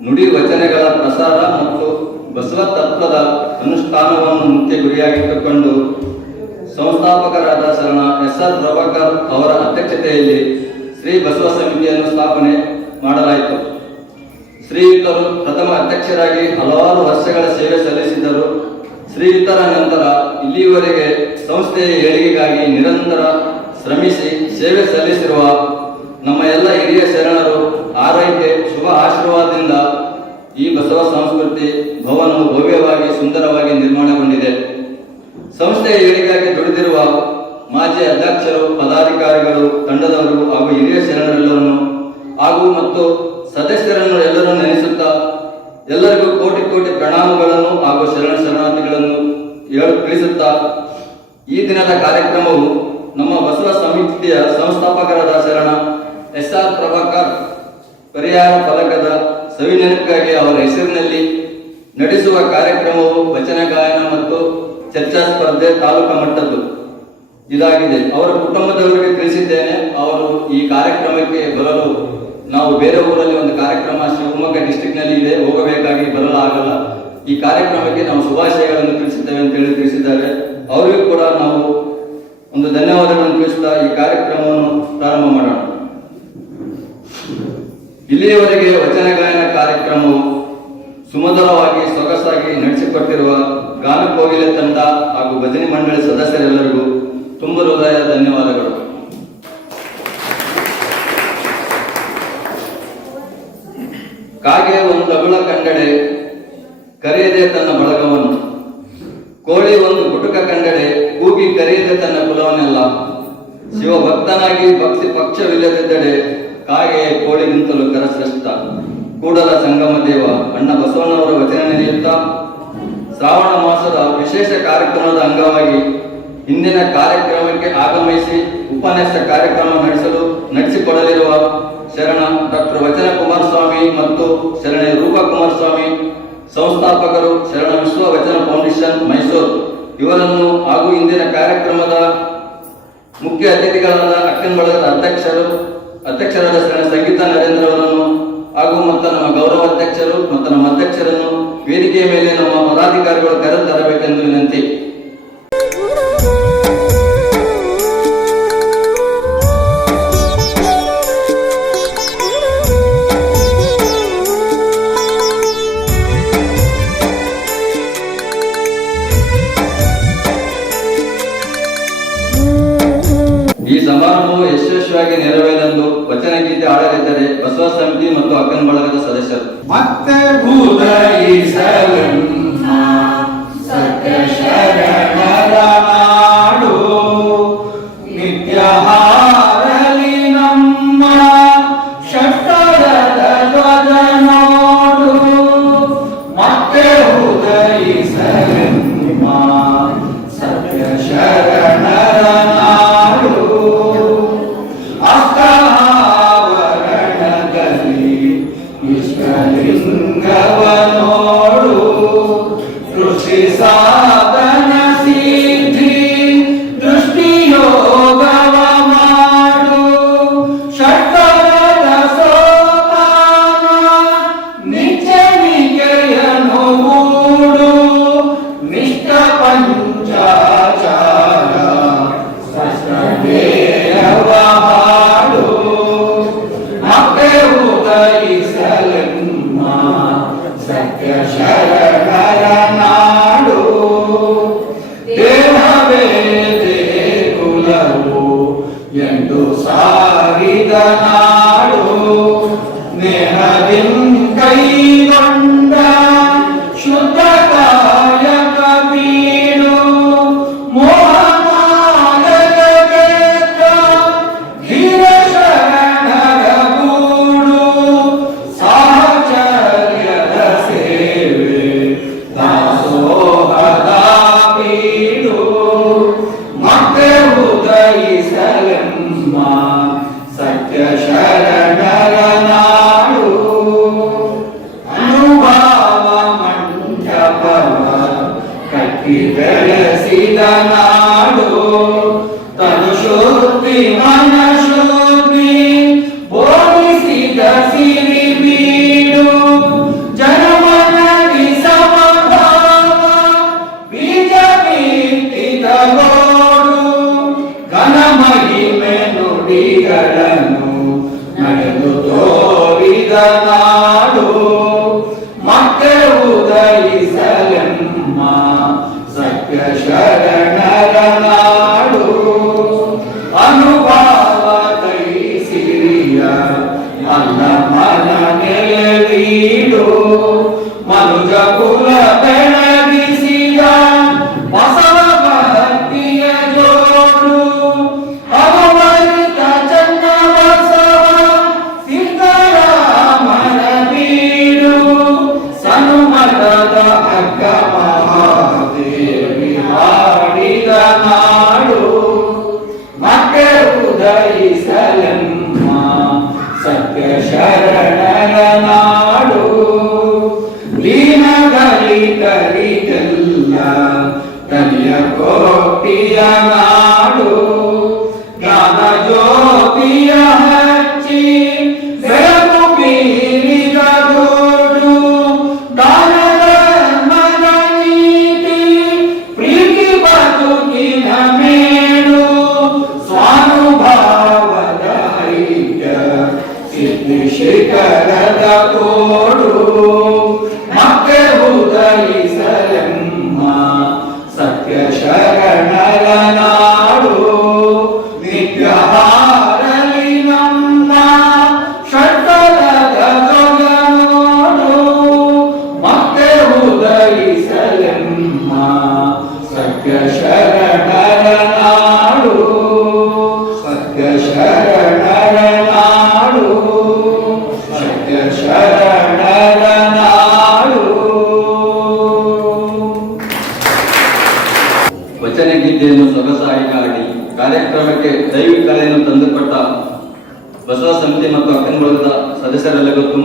ನುಡಿ ವಚನಗಳ ಪ್ರಸಾರ ಮತ್ತು ಬಸವ ತತ್ವದ ಅನುಷ್ಠಾನವನ್ನು ಮುಖ್ಯ ಗುರಿಯಾಗಿಟ್ಟುಕೊಂಡು ಸಂಸ್ಥಾಪಕರಾದ ಶರಣ ಎಸ್ ಆರ್ ಪ್ರಭಾಕರ್ ಅವರ ಅಧ್ಯಕ್ಷತೆಯಲ್ಲಿ ಶ್ರೀ ಬಸವ ಸಮಿತಿಯನ್ನು ಸ್ಥಾಪನೆ ಮಾಡಲಾಯಿತು. ಶ್ರೀಯುತರು ಪ್ರಥಮ ಅಧ್ಯಕ್ಷರಾಗಿ ಹಲವಾರು ವರ್ಷಗಳ ಸೇವೆ ಸಲ್ಲಿಸಿದ್ದರು ಶ್ರೀಯುತರ ನಂತರ ಇಲ್ಲಿಯವರೆಗೆ ಸಂಸ್ಥೆಯ ಏಳಿಗೆಗಾಗಿ ನಿರಂತರ ಶ್ರಮಿಸಿ ಸೇವೆ ಸಲ್ಲಿಸಿರುವ ನಮ್ಮ ಎಲ್ಲ ಹಿರಿಯ ಶರಣರು ಆರೈಕೆ, ಶುಭ ಆಶೀರ್ವಾದದಿಂದ ಈ ಬಸವ ಸಂಸ್ಕೃತಿ ಭವನವು ಭವ್ಯವಾಗಿ, ಸುಂದರವಾಗಿ ನಿರ್ಮಾಣಗೊಂಡಿದೆ. ಸಂಸ್ಥೆಯ ಏಳಿಗೆಗಾಗಿ ದುಡಿದಿರುವ ಮಾಜಿ ಅಧ್ಯಕ್ಷರು, ಪದಾಧಿಕಾರಿಗಳು, ತಂಡದವರು ಹಾಗೂ ಹಿರಿಯ ಶರಣರೆಲ್ಲರನ್ನು ಹಾಗೂ ಮತ್ತು ಸದಸ್ಯರನ್ನು ಎಲ್ಲರೂ ನೆನೆಸುತ್ತಾ ಎಲ್ಲರಿಗೂ ಕೋಟಿ ಕೋಟಿ ಪ್ರಣಾಮಗಳನ್ನು ಹಾಗೂ ಶರಣ ಶರಣಾರ್ಥಿಗಳನ್ನು ತಿಳಿಸುತ್ತಾ ಈ ದಿನದ ಕಾರ್ಯಕ್ರಮವು ನಮ್ಮ ಬಸವ ಸಮಿತಿಯ ಸಂಸ್ಥಾಪಕರಾದ ಶರಣ ಎಸ್ ಆರ್ ಪ್ರಭಾಕರ್ ಪರಿಹಾರ ಫಲಕದ ಸವಿನೆನಪಿಗಾಗಿ ಅವರ ಹೆಸರಿನಲ್ಲಿ ನಡೆಸುವ ಕಾರ್ಯಕ್ರಮವು ವಚನ ಗಾಯನ ಮತ್ತು ಚರ್ಚಾ ಸ್ಪರ್ಧೆ ತಾಲೂಕು ಮಟ್ಟದ್ದು. ಇದಾಗಿದೆ. ಅವರ ಕುಟುಂಬದವರಿಗೆ ತಿಳಿಸಿದ್ದೇನೆ. ಅವರು ಈ ಕಾರ್ಯಕ್ರಮಕ್ಕೆ ಬರಲು ನಾವು ಬೇರೆ ಊರಲ್ಲಿ ಒಂದು ಕಾರ್ಯಕ್ರಮ ಶಿವಮೊಗ್ಗ ಡಿಸ್ಟಿಕ್ನಲ್ಲಿ ಇದೆ. ಹೋಗಬೇಕಾಗಿ ಬರಲಾಗಲ್ಲ ಈ ಕಾರ್ಯಕ್ರಮಕ್ಕೆ ನಾವು ಶುಭಾಶಯಗಳನ್ನು ತಿಳಿಸಿದ್ದೇವೆ ಅಂತ ಹೇಳಿ ತಿಳಿಸಿದ್ದಾರೆ. ಅವರಿಗೂ ಕೂಡ ನಾವು ಒಂದು ಧನ್ಯವಾದಗಳನ್ನು ತಿಳಿಸುತ್ತಾ ಈ ಕಾರ್ಯಕ್ರಮವನ್ನು ಪ್ರಾರಂಭ ಮಾಡೋಣ. ಇಲ್ಲಿಯವರೆಗೆ ವಚನ ಗಾಯನ ಕಾರ್ಯಕ್ರಮವು ಸುಮಧುರವಾಗಿ ಸೊಗಸಾಗಿ ನಡೆಸಿಕೊಟ್ಟಿರುವ ಗಾನ ಕೋಗಿಲೆ ತಂಡ ಹಾಗೂ ಭಜನೆ ಮಂಡಳಿ ಸದಸ್ಯರೆಲ್ಲರಿಗೂ ತುಂಬ ಹೃದಯ ಧನ್ಯವಾದಗಳು. ಕಾಗೆ ಒಂದು ತಗುಳ ಕಂಡಡೆ ಕರೆಯದೆ ತನ್ನ ಬಳಗವನ್ನು. ಕೋಳಿ ಒಂದು ಗುಟುಕ ಕಂಡಡೆ ಕೂಗಿ ಕರೆಯದೆ ತನ್ನ ಕುಲವನ್ನೆಲ್ಲ. ಶಿವಭಕ್ತನಾಗಿ ಭಕ್ತಿ ಪಕ್ಷವಿಲ್ಲದಿದ್ದಡೆ ಕಾಗೆ ಕೋಳಿಗಿಂತಲೂ ಕರಶ್ರೇಷ್ಠ. ಕೂಡಲ ಸಂಗಮ ದೇವ, ಅಣ್ಣ ಬಸವಣ್ಣವರ ವಚನ ನೆನೆಯುತ್ತಾ ಶ್ರಾವಣ ಮಾಸದ ವಿಶೇಷ ಕಾರ್ಯಕ್ರಮದ ಅಂಗವಾಗಿ ಇಂದಿನ ಕಾರ್ಯಕ್ರಮಕ್ಕೆ ಆಗಮಿಸಿ ಉಪನ್ಯಾಸ ಕಾರ್ಯಕ್ರಮ ನಡೆಸಲು ನಡೆಸಿಕೊಡಲಿರುವ ಶರಣ ಡಾಕ್ಟರ್ ವಚನ ಕುಮಾರಸ್ವಾಮಿ ಮತ್ತು ಶರಣ ರೂಪ ಕುಮಾರಸ್ವಾಮಿ ಸಂಸ್ಥಾಪಕರು ಶರಣ ವಿಶ್ವ ವಚನ ಫೌಂಡೇಶನ್ ಮೈಸೂರು. ಇವರನ್ನು ಹಾಗೂ ಇಂದಿನ ಕಾರ್ಯಕ್ರಮದ ಮುಖ್ಯ ಅತಿಥಿಗಳಾದ ಅಕ್ಕನ ಬಳಗದ ಅಧ್ಯಕ್ಷರು ಅಧ್ಯಕ್ಷರಾದ ಶ್ರೀ ಸಂಗೀತ ನರೇಂದ್ರ ಅವರನ್ನು ಹಾಗೂ ಮತ್ತು ನಮ್ಮ ಗೌರವ ಅಧ್ಯಕ್ಷರು ಮತ್ತು ನಮ್ಮ ಅಧ್ಯಕ್ಷರನ್ನು ವೇದಿಕೆಯ ಮೇಲೆ ನಮ್ಮ ಪದಾಧಿಕಾರಿಗಳು ಕರೆದು ತರಬೇಕೆಂದು ವಿನಂತಿ. என் వెలసిదనాడు తను శుద్ధి మన Gençler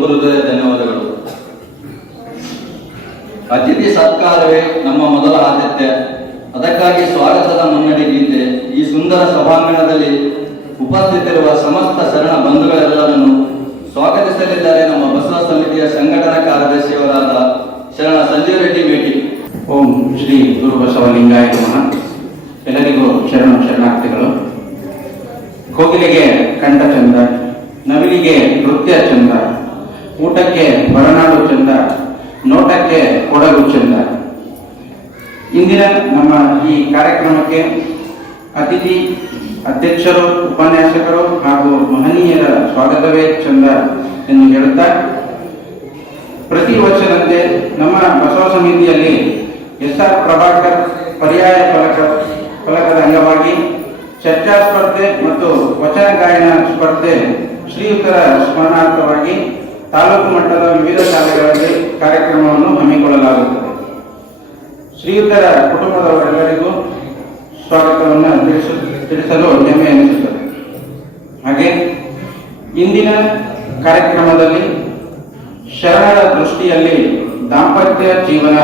ಹೃದಯ ಧನ್ಯವಾದಗಳು. ಅತಿಥಿ ಸತ್ಕಾರವೇ ನಮ್ಮ ಮೊದಲ ಆದ್ಯತೆ ಅದಕ್ಕಾಗಿ ಸ್ವಾಗತದ ಮುನ್ನಡಿ ಗೀತೆ ಈ ಸುಂದರ ಸಭಾಂಗಣದಲ್ಲಿ ಉಪಸ್ಥಿತಿರುವ ಸಮಸ್ತ ಶರಣ ಬಂಧುಗಳೆಲ್ಲರನ್ನು ಸ್ವಾಗತಿಸಲಿದ್ದಾರೆ ನಮ್ಮ ಬಸವ ಸಮಿತಿಯ ಸಂಘಟನಾ ಕಾರ್ಯದರ್ಶಿಯವರಾದ ಶರಣ ಸಂಜೀವ್ ರೆಡ್ಡಿ ಭೇಟಿ ಓಂ ಶ್ರೀ ಗುರು ಬಸವಲಿಂಗಾಯ ನಮಃ. ಎಲ್ಲರಿಗೂ ಶರಣ ಶರಣಾರ್ಥಿಗಳು. ಕೋಗಿಲೆಗೆ ಕಂಠ ಚಂದ ನವಿಲಿಗೆ ನೃತ್ಯ ಚಂದ ಊಟಕ್ಕೆ ಹೊರನಾಡು ಚಂದ, ನೋಟಕ್ಕೆ ಕೊಡಗು ಚಂದ. ಇಂದಿನ ನಮ್ಮ ಈ ಕಾರ್ಯಕ್ರಮಕ್ಕೆ ಅತಿಥಿ ಅಧ್ಯಕ್ಷರು, ಉಪನ್ಯಾಸಕರು ಹಾಗೂ ಮಹನೀಯರ ಸ್ವಾಗತವೇ ಚಂದ ಎಂದು ಹೇಳುತ್ತಾ, ಪ್ರತಿ ವರ್ಷದಂತೆ ನಮ್ಮ ಬಸವ ಸಮಿತಿಯಲ್ಲಿ ಎಸ್ ಆರ್ ಪ್ರಭಾಕರ್ ಪರ್ಯಾಯ ಫಲಕ, ಫಲಕದ ಅಂಗವಾಗಿ ಚರ್ಚಾ ಸ್ಪರ್ಧೆ ಮತ್ತು ವಚನ ಗಾಯನ ಸ್ಪರ್ಧೆ ಶ್ರೀಯುತರ ಸ್ಮರಣಾರ್ಥವಾಗಿ ತಾಲೂಕು ಮಟ್ಟದ ವಿವಿಧ ಶಾಲೆಗಳಲ್ಲಿ ಕಾರ್ಯಕ್ರಮವನ್ನು ಹಮ್ಮಿಕೊಳ್ಳಲಾಗುತ್ತದೆ. ಶ್ರೀಯುತರ ಕುಟುಂಬದವರೆಲ್ಲರಿಗೂ ಸ್ವಾಗತವನ್ನು ತಿಳಿಸ, ತಿಳಿಸಲು ಹೆಮ್ಮೆ ಎನಿಸುತ್ತದೆ. ಹಾಗೆ ಇಂದಿನ ಕಾರ್ಯಕ್ರಮದಲ್ಲಿ ಶರಣರ ದೃಷ್ಟಿಯಲ್ಲಿ ದಾಂಪತ್ಯ ಜೀವನ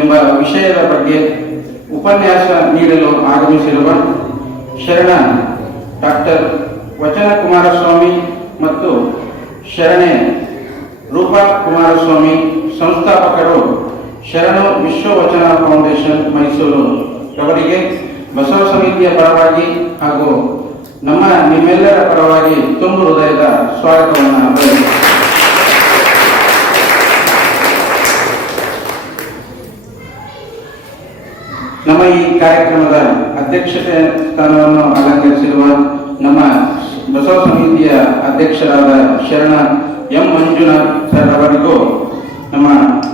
ಎಂಬ ವಿಷಯದ ಬಗ್ಗೆ ಉಪನ್ಯಾಸ ನೀಡಲು ಆಗಮಿಸಿರುವ ಶರಣ ಡಾಕ್ಟರ್ ವಚನ ಕುಮಾರಸ್ವಾಮಿ ಮತ್ತು ಶರಣೆ ರೂಪಾ ಕುಮಾರಸ್ವಾಮಿ ಸಂಸ್ಥಾಪಕರು ಶರಣು ವಿಶ್ವ ವಚನ ಫೌಂಡೇಶನ್ ಮೈಸೂರು ಅವರಿಗೆ ಬಸವ ಸಮಿತಿಯ ಪರವಾಗಿ ಹಾಗೂ ನಮ್ಮ ನಿಮ್ಮೆಲ್ಲರ ಪರವಾಗಿ ತುಂಬು ಹೃದಯದ ಸ್ವಾಗತವನ್ನು ನಮ್ಮ ಈ ಕಾರ್ಯಕ್ರಮದ ಅಧ್ಯಕ್ಷತೆ ಸ್ಥಾನವನ್ನು ಅಲಂಕರಿಸಿರುವ ನಮ್ಮ ಬಸವ ಸಮಿತಿಯ ಅಧ್ಯಕ್ಷರಾದ ಶರಣ ಎಂ ಮಂಜುನಾಥ್ ಸರ್ ಅವರಿಗೂ ನಮ್ಮ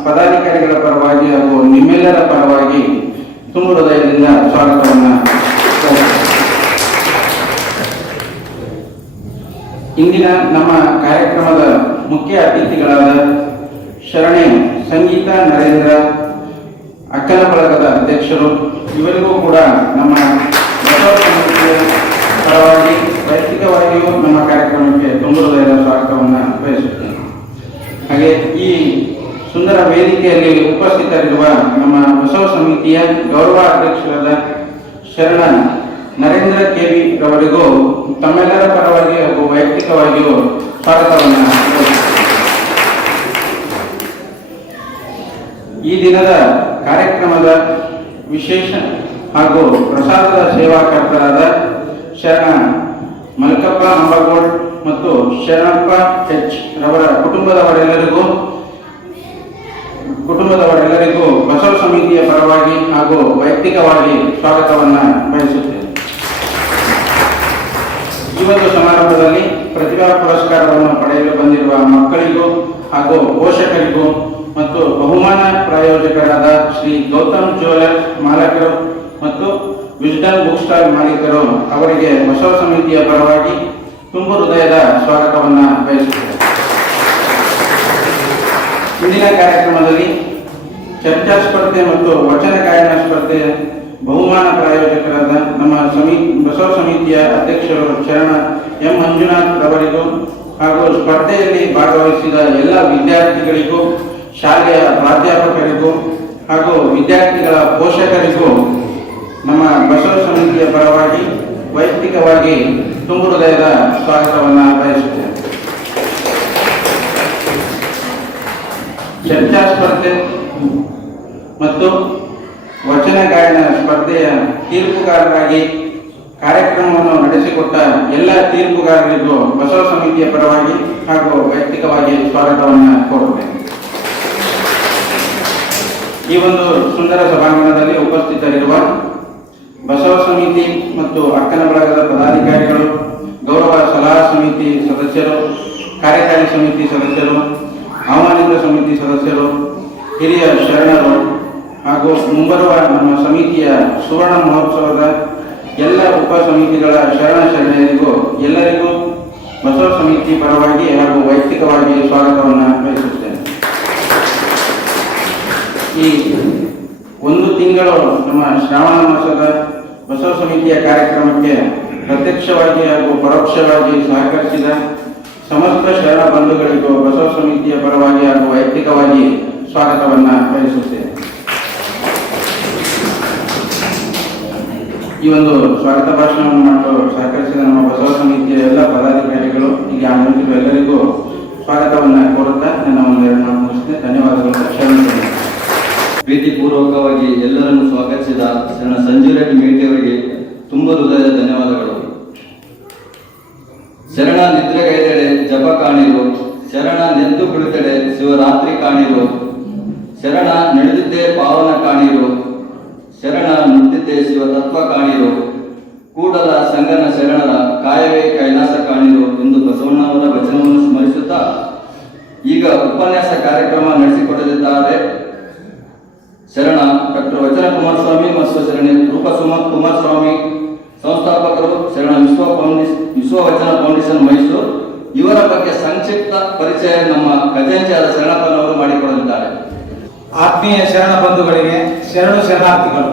ಪದಾಧಿಕಾರಿಗಳ ಪರವಾಗಿ ಹಾಗೂ ನಿಮ್ಮೆಲ್ಲರ ಪರವಾಗಿ ತುಂಬ ಹೃದಯದಿಂದ ಸ್ವಾಗತವನ್ನು ಇಂದಿನ ನಮ್ಮ ಕಾರ್ಯಕ್ರಮದ ಮುಖ್ಯ ಅತಿಥಿಗಳಾದ ಶರಣೆ ಸಂಗೀತ ನರೇಂದ್ರ ಅಕ್ಕನ ಬಳಗದ ಅಧ್ಯಕ್ಷರು, ಇವರಿಗೂ ಕೂಡ ನಮ್ಮ ಪರವಾಗಿ ವೈಯಕ್ತಿಕವಾಗಿಯೂ ನಮ್ಮ ಕಾರ್ಯಕ್ರಮಕ್ಕೆ ತುಂಬ ಸ್ವಾಗತವನ್ನು ಬಯಸುತ್ತೇನೆ. ಹಾಗೆ ಈ ಸುಂದರ ವೇದಿಕೆಯಲ್ಲಿ ಉಪಸ್ಥಿತರಿರುವ ನಮ್ಮ ಬಸವ ಸಮಿತಿಯ ಗೌರವ ಅಧ್ಯಕ್ಷರಾದ ಶರಣ ನರೇಂದ್ರ ಕೆವಿ ರವರಿಗೂ ತಮ್ಮೆಲ್ಲರ ಪರವಾಗಿ ಹಾಗೂ ವೈಯಕ್ತಿಕವಾಗಿಯೂ ಸ್ವಾಗತವನ್ನು ಈ ದಿನದ ಕಾರ್ಯಕ್ರಮದ ವಿಶೇಷ ಹಾಗೂ ಪ್ರಸಾದದ ಸೇವಾಕರ್ತರಾದ ಶರಣ ಮಲ್ಕಪ್ಪ ಅಂಬಗೋಡ್ ಮತ್ತು ಶರಣಪ್ಪ ಹೆಚ್ ರವರ ಕುಟುಂಬದವರೆಲ್ಲರಿಗೂ ಕುಟುಂಬದವರೆಲ್ಲರಿಗೂ ಬಸವ ಸಮಿತಿಯ ಪರವಾಗಿ ಹಾಗೂ ವೈಯಕ್ತಿಕವಾಗಿ ಸ್ವಾಗತವನ್ನು ಬಯಸುತ್ತೇನೆ. ಈ ಒಂದು ಸಮಾರಂಭದಲ್ಲಿ ಪ್ರತಿಭಾ ಪುರಸ್ಕಾರವನ್ನು ಪಡೆಯಲು ಬಂದಿರುವ ಮಕ್ಕಳಿಗೂ ಹಾಗೂ ಪೋಷಕರಿಗೂ ಮತ್ತು ಬಹುಮಾನ ಪ್ರಾಯೋಜಕರಾದ ಶ್ರೀ ಗೌತಮ್ ಜೋಲರ್ ಮಾಲಕರು ಮತ್ತು ವಿಜಿಟಲ್ ಬುಕ್ ಸ್ಟಾಲ್ ಮಾಲೀಕರು ಅವರಿಗೆ ಬಸವ ಸಮಿತಿಯ ಪರವಾಗಿ ತುಂಬು ಹೃದಯದ ಸ್ವಾಗತವನ್ನು ಬಯಸುತ್ತೇವೆ ಇಂದಿನ ಕಾರ್ಯಕ್ರಮದಲ್ಲಿ ಚರ್ಚಾ ಸ್ಪರ್ಧೆ ಮತ್ತು ವಚನ ಗಾಯನ ಸ್ಪರ್ಧೆ ಬಹುಮಾನ ಪ್ರಾಯೋಜಕರಾದ ನಮ್ಮ ಸಮಿ, ಬಸವ ಸಮಿತಿಯ ಅಧ್ಯಕ್ಷರು ಶರಣ ಎಂ ಮಂಜುನಾಥ್ ಅವರಿಗೂ ಹಾಗೂ ಸ್ಪರ್ಧೆಯಲ್ಲಿ ಭಾಗವಹಿಸಿದ ಎಲ್ಲ ವಿದ್ಯಾರ್ಥಿಗಳಿಗೂ, ಶಾಲೆಯ ಪ್ರಾಧ್ಯಾಪಕರಿಗೂ ಹಾಗೂ ವಿದ್ಯಾರ್ಥಿಗಳ ಪೋಷಕರಿಗೂ ನಮ್ಮ ಬಸವ ಸಮಿತಿಯ ಪರವಾಗಿ ವೈಯಕ್ತಿಕವಾಗಿ ತುಂಬ ಹೃದಯದ ಸ್ವಾಗತವನ್ನು ಬಯಸುತ್ತೇನೆ ಚರ್ಚಾ ಸ್ಪರ್ಧೆ ಮತ್ತು ವಚನ ಗಾಯನ ಸ್ಪರ್ಧೆಯ ತೀರ್ಪುಗಾರರಾಗಿ ಕಾರ್ಯಕ್ರಮವನ್ನು ನಡೆಸಿಕೊಟ್ಟ ಎಲ್ಲ ತೀರ್ಪುಗಾರರಿಗೂ ಬಸವ ಸಮಿತಿಯ ಪರವಾಗಿ ಹಾಗೂ ವೈಯಕ್ತಿಕವಾಗಿ ಸ್ವಾಗತವನ್ನು ಕೋರುತ್ತೇನೆ. ಈ ಒಂದು ಸುಂದರ ಸಭಾಂಗಣದಲ್ಲಿ ಉಪಸ್ಥಿತರಿರುವ ಬಸವ ಸಮಿತಿ ಮತ್ತು ಅಕ್ಕನ ಬಳಗದ ಪದಾಧಿಕಾರಿಗಳು, ಗೌರವ ಸಲಹಾ ಸಮಿತಿ ಸದಸ್ಯರು, ಕಾರ್ಯಕಾರಿ ಸಮಿತಿ ಸದಸ್ಯರು, ಆಹ್ವಾನಿತ ಸಮಿತಿ ಸದಸ್ಯರು, ಹಿರಿಯ ಶರಣರು ಹಾಗೂ ಮುಂಬರುವ ನಮ್ಮ ಸಮಿತಿಯ ಸುವರ್ಣ ಮಹೋತ್ಸವದ ಎಲ್ಲ ಉಪ ಸಮಿತಿಗಳ ಶರಣ ಶರಣರಿಗೂ ಎಲ್ಲರಿಗೂ ಬಸವ ಸಮಿತಿ ಪರವಾಗಿ ಹಾಗೂ ವೈಯಕ್ತಿಕವಾಗಿ ಸ್ವಾಗತವನ್ನು ಬಯಸುತ್ತೇನೆ ಈ ಒಂದು ತಿಂಗಳು ನಮ್ಮ ಶ್ರಾವಣ ಮಾಸದ ಬಸವ ಸಮಿತಿಯ ಕಾರ್ಯಕ್ರಮಕ್ಕೆ ಪ್ರತ್ಯಕ್ಷವಾಗಿ ಹಾಗೂ ಪರೋಕ್ಷವಾಗಿ ಸಹಕರಿಸಿದ ಸಮಸ್ತ ಶರಣ ಬಂಧುಗಳಿಗೂ ಬಸವ ಸಮಿತಿಯ ಪರವಾಗಿ ಹಾಗೂ ವೈಯಕ್ತಿಕವಾಗಿ ಸ್ವಾಗತವನ್ನ ಬಯಸುತ್ತೇನೆ ಈ ಒಂದು ಸ್ವಾಗತ ಭಾಷಣವನ್ನು ಮಾಡಲು ಸಹಕರಿಸಿದ ನಮ್ಮ ಬಸವ ಸಮಿತಿಯ ಎಲ್ಲ ಪದಾಧಿಕಾರಿಗಳು, ಈಗ ಆಗಮಿಸಿರುವ ಎಲ್ಲರಿಗೂ ಸ್ವಾಗತವನ್ನು ಕೋರುತ್ತಾ ನನ್ನ ಒಂದು ಎರಡು ಮಾತು ಮುಗಿಸ್ತೇನೆ. ಧನ್ಯವಾದಗಳು. ಪ್ರೀತಿಪೂರ್ವಕವಾಗಿ ಎಲ್ಲರನ್ನು ಸ್ವಾಗತಿಸಿದ ಶರಣ ಸಂಜೀವ್ ರೆಡ್ಡಿ ಮೇಟಿ ಅವರಿಗೆ ತುಂಬ ಹೃದಯದ ಧನ್ಯವಾದಗಳು. ಶರಣ ನಿದ್ರೆಗೈದೆಡೆ ಜಪ ಕಾಣಿರು, ಶರಣ ನೆದ್ದು ಕುಳಿತಡೆ ಶಿವರಾತ್ರಿ ಕಾಣಿರು, ಶರಣ ನಡೆದಿದ್ದೇ ಪಾವನ ಕಾಣಿರು, ಶರಣ ನುಡಿದಿದ್ದೇ ಶಿವ ತತ್ವ ಕಾಣಿರು, ಕೂಡಲ ಸಂಗನ ಶರಣರ ಕಾಯವೇ ಕೈಲಾಸ ಕಾಣಿರು ಎಂದು ಬಸವಣ್ಣವರ ವಚನವನ್ನು ಸ್ಮರಿಸುತ್ತಾ ಈಗ ಉಪನ್ಯಾಸ ಕಾರ್ಯಕ್ರಮ ನಡೆಸಿಕೊಡಲಿದ್ದಾರೆ. ಶರಣ ಡಾಕ್ಟರ್ ವಚನ ಕುಮಾರಸ್ವಾಮಿ ಮತ್ತು ರೂಪಸುಮತ್ ರೂಪಸುಮ ಕುಮಾರಸ್ವಾಮಿ. ಸಂಸ್ಥಾಪಕರು ಶರಣ ವಿಶ್ವ ಫೌಂಡೇಶನ್ ವಿಶ್ವ ವಚನ ಫೌಂಡೇಶನ್ ಮೈಸೂರು. ಇವರ ಬಗ್ಗೆ ಸಂಕ್ಷಿಪ್ತ ಪರಿಚಯ ನಮ್ಮ ಖಜಾಂಚಿಯಾದ ಶರಣಪ್ಪನವರು ಮಾಡಿಕೊಡಲಿದ್ದಾರೆ. ಆತ್ಮೀಯ ಶರಣ ಬಂಧುಗಳಿಗೆ ಶರಣು ಶರಣಾರ್ಥಿಗಳು.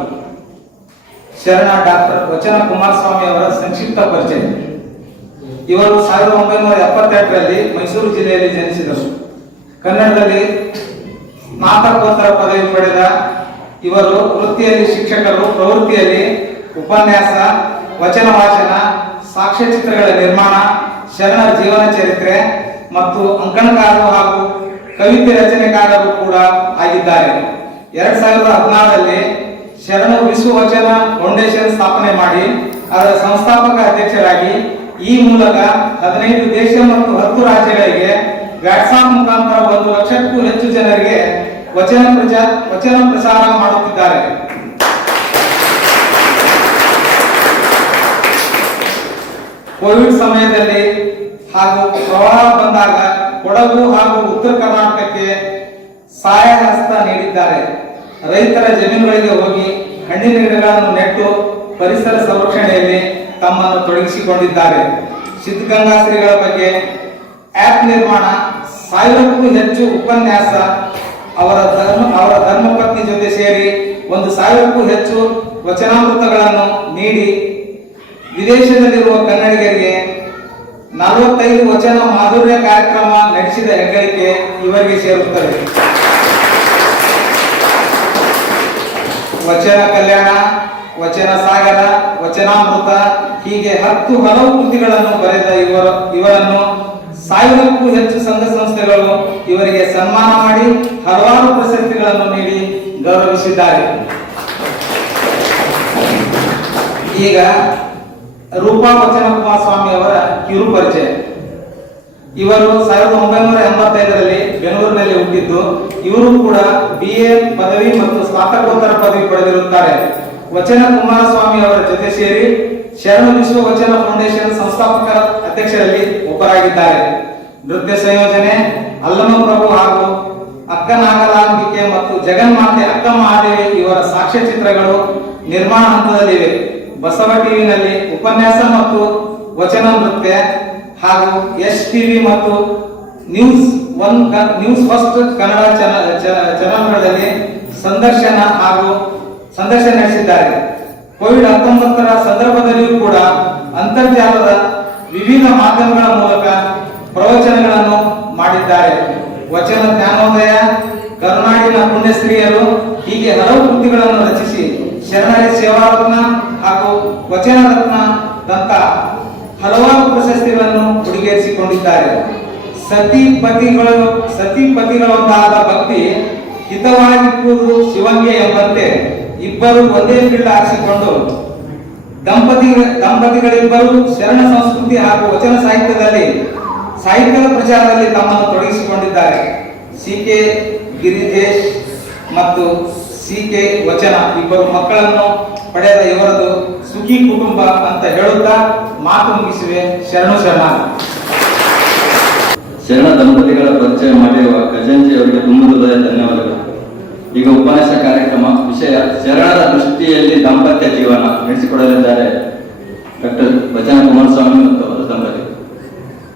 ಶರಣ ಡಾಕ್ಟರ್ ವಚನ ಕುಮಾರಸ್ವಾಮಿ ಅವರ ಸಂಕ್ಷಿಪ್ತ ಪರಿಚಯ. ಇವರು ಸಾವಿರದ ಒಂಬೈನೂರ ಎಪ್ಪತ್ತೆಂಟರಲ್ಲಿ ಮೈಸೂರು ಜಿಲ್ಲೆಯಲ್ಲಿ ಜನಿಸಿದರು. ಕನ್ನಡದಲ್ಲಿ ಸ್ನಾತಕೋತ್ತರ ಪದವಿ ಪಡೆದ ಇವರು ವೃತ್ತಿಯಲ್ಲಿ ಶಿಕ್ಷಕರು, ಪ್ರವೃತ್ತಿಯಲ್ಲಿ ಉಪನ್ಯಾಸ ವಚನ ವಾಚನ ಸಾಕ್ಷ್ಯಚಿತ್ರಗಳ ನಿರ್ಮಾಣ, ಶರಣ ಜೀವನ ಚರಿತ್ರೆ ಮತ್ತು ಅಂಕಣಕಾರರು ಹಾಗೂ ಕವಿತೆ ರಚನೆಕಾರರು ಕೂಡ ಆಗಿದ್ದಾರೆ. ಎರಡ್ ಸಾವಿರದ ಹದಿನಾರರಲ್ಲಿ ಶರಣ ವಿಶ್ವ ವಚನ ಫೌಂಡೇಶನ್ ಸ್ಥಾಪನೆ ಮಾಡಿ ಅದರ ಸಂಸ್ಥಾಪಕ ಅಧ್ಯಕ್ಷರಾಗಿ ಈ ಮೂಲಕ ಹದಿನೈದು ದೇಶ ಮತ್ತು ಹತ್ತು ರಾಜ್ಯಗಳಿಗೆ ವ್ಯಾಟ್ಸಾಪ್ ಮುಖಾಂತರ ಒಂದು ಲಕ್ಷಕ್ಕೂ ಹೆಚ್ಚು ಜನರಿಗೆ ವಚನ ಪ್ರಚಾರ ವಚನ ಪ್ರಸಾರ ಮಾಡುತ್ತಿದ್ದಾರೆ. ಕೋವಿಡ್ ಸಮಯದಲ್ಲಿ ಹಾಗೂ ಪ್ರವಾಹ ಬಂದಾಗ ಕೊಡಗು ಹಾಗೂ ಉತ್ತರ ಕರ್ನಾಟಕಕ್ಕೆ ಸಹಾಯ ಹಸ್ತ ನೀಡಿದ್ದಾರೆ. ರೈತರ ಜಮೀನುಗಳಿಗೆ ಹೋಗಿ ಹಣ್ಣಿನ ಗಿಡಗಳನ್ನು ನೆಟ್ಟು ಪರಿಸರ ಸಂರಕ್ಷಣೆಯಲ್ಲಿ ತಮ್ಮನ್ನು ತೊಡಗಿಸಿಕೊಂಡಿದ್ದಾರೆ. ಸಿದ್ಧಗಂಗಾ ಶ್ರೀಗಳ ಬಗ್ಗೆ ಆಪ್ ನಿರ್ಮಾಣ ಸಾವಿರಕ್ಕೂ ಹೆಚ್ಚು ಉಪನ್ಯಾಸ ಅವರ ಧರ್ಮ, ಅವರ ಧರ್ಮಪತ್ನಿ ಜೊತೆ ಸೇರಿ ಒಂದು ಸಾವಿರಕ್ಕೂ ಹೆಚ್ಚು ವಚನಾಮೃತಗಳನ್ನು ನೀಡಿ ವಿದೇಶದಲ್ಲಿರುವ ಕನ್ನಡಿಗರಿಗೆ ನಲವತ್ತೈದು ವಚನ ಮಾಧುರ್ಯ ಕಾರ್ಯಕ್ರಮ ನಡೆಸಿದ ಹೆಗ್ಗಳಿಕೆ ಇವರಿಗೆ ಸೇರುತ್ತದೆ. ವಚನ ಕಲ್ಯಾಣ, ವಚನ ಸಾಗರ, ವಚನಾಮೃತ ಹೀಗೆ ಹತ್ತು ಹಲವು ಕೃತಿಗಳನ್ನು ಬರೆದ ಇವರು, ಇವರನ್ನು ಸಾವಿರಕ್ಕೂ ಹೆಚ್ಚು ಸಂಘ ಸಂಸ್ಥೆಗಳು ಇವರಿಗೆ ಸನ್ಮಾನ ಮಾಡಿ ಹಲವಾರು ಪ್ರಶಸ್ತಿಗಳನ್ನು ನೀಡಿ ಗೌರವಿಸಿದ್ದಾರೆ. ಈಗ ರೂಪಾ ವಚನ ಕುಮಾರಸ್ವಾಮಿ ಅವರ ಕಿರು ಪರಿಚಯ. ಇವರು ಸಾವಿರದ ಒಂಬೈನೂರ ಎಂಬತ್ತೈದರಲ್ಲಿ ಬೆಂಗಳೂರಿನಲ್ಲಿ ಹುಟ್ಟಿದ್ದು, ಇವರು ಕೂಡ ಬಿ ಎ ಪದವಿ ಮತ್ತು ಸ್ನಾತಕೋತ್ತರ ಪದವಿ ಪಡೆದಿರುತ್ತಾರೆ. ವಚನ ಕುಮಾರಸ್ವಾಮಿ ಅವರ ಜೊತೆ ಸೇರಿ ಶರಣ ವಿಶ್ವ ವಚನ ಫೌಂಡೇಶನ್ ಸಂಸ್ಥಾಪಕರ ಅಧ್ಯಕ್ಷರಲ್ಲಿ ಒಬ್ಬರಾಗಿದ್ದಾರೆ. ನೃತ್ಯ ಸಂಯೋಜನೆ ಅಲ್ಲಮ ಪ್ರಭು ಹಾಗೂ ಅಕ್ಕ ನಾಗಲಾಂಬಿಕೆ ಮತ್ತು ಜಗನ್ಮಾತೆ ಅಕ್ಕ ಮಹಾದೇವಿ ಇವರ ಸಾಕ್ಷ್ಯಚಿತ್ರಗಳು ನಿರ್ಮಾಣ ಹಂತದಲ್ಲಿವೆ. ಬಸವ ಟಿವಿನಲ್ಲಿ ಉಪನ್ಯಾಸ ಮತ್ತು ವಚನ ನೃತ್ಯ ಹಾಗೂ ಎಸ್ ಟಿವಿ ಮತ್ತು news one news first Kannada ಚಾನಲ್ಗಳಲ್ಲಿ ಸಂದರ್ಶನ ಹಾಗೂ ಸಂದರ್ಶನ ನಡೆಸಿದ್ದಾರೆ. ಕೋವಿಡ್ ಹತ್ತೊಂಬತ್ತರ ಸಂದರ್ಭದಲ್ಲಿಯೂ ಕೂಡ ಅಂತರ್ಜಾಲದ ವಿವಿಧ ಮಾಧ್ಯಮಗಳ ಮೂಲಕ ಪ್ರವಚನಗಳನ್ನು ಮಾಡಿದ್ದಾರೆ. ವಚನ ಜ್ಞಾನೋದಯ, ಕರುನಾಡಿನ ಪುಣ್ಯಸ್ತ್ರೀಯರು ಹೀಗೆ ಹಲವು ಕೃತಿಗಳನ್ನು ರಚಿಸಿ ಶರಣರಿ ಸೇವಾರತ್ನ ಹಾಗೂ ವಚನ ರತ್ನ ದಂತ ಹಲವಾರು ಪ್ರಶಸ್ತಿಗಳನ್ನು ಉಡುಗೇರಿಸಿಕೊಂಡಿದ್ದಾರೆ ಸತಿ ಪತಿಗಳು, ಸತಿ ಪತಿಗಳೊಂದಾದ ಭಕ್ತಿ ಹಿತವಾಗಿರುವುದು ಶಿವಂಗೆ ಎಂಬಂತೆ ಇಬ್ಬರು ಒಂದೇ ಫೀಲ್ಡ್ ಆರಿಸಿಕೊಂಡು ದಂಪತಿ ದಂಪತಿಗಳಿಬ್ಬರು ಶರಣ ಸಂಸ್ಕೃತಿ ಹಾಗೂ ವಚನ ಸಾಹಿತ್ಯದಲ್ಲಿ ಸಾಹಿತ್ಯದ ಪ್ರಚಾರದಲ್ಲಿ ತಮ್ಮನ್ನು ತೊಡಗಿಸಿಕೊಂಡಿದ್ದಾರೆ. ಸಿ ಕೆ ಗಿರಿಜೇಶ್ ಮತ್ತು ಸಿ ಕೆ ವಚನ ಇಬ್ಬರು ಮಕ್ಕಳನ್ನು ಪಡೆದ ಇವರದು ಸುಖಿ ಕುಟುಂಬ ಅಂತ ಹೇಳುತ್ತಾ ಮಾತು ಮುಗಿಸಿವೆ. ಶರಣು ಶರಣ. ಶರಣ ದಂಪತಿಗಳ ಪರಿಚಯ ಮಾಡಿರುವ ಖಜಾಂಚಿ ಅವರಿಗೆ ತುಂಬ ಧನ್ಯವಾದಗಳು. ಈಗ ಉಪನ್ಯಾಸ ಕಾರ್ಯಕ್ರಮ. ವಿಷಯ ಶರಣರ ದೃಷ್ಟಿಯಲ್ಲಿ ದಾಂಪತ್ಯ ಜೀವನ ನಡೆಸಿಕೊಡಲಿದ್ದಾರೆ ಡಾಕ್ಟರ್ ವಚನ ಕುಮಾರಸ್ವಾಮಿ ಮತ್ತು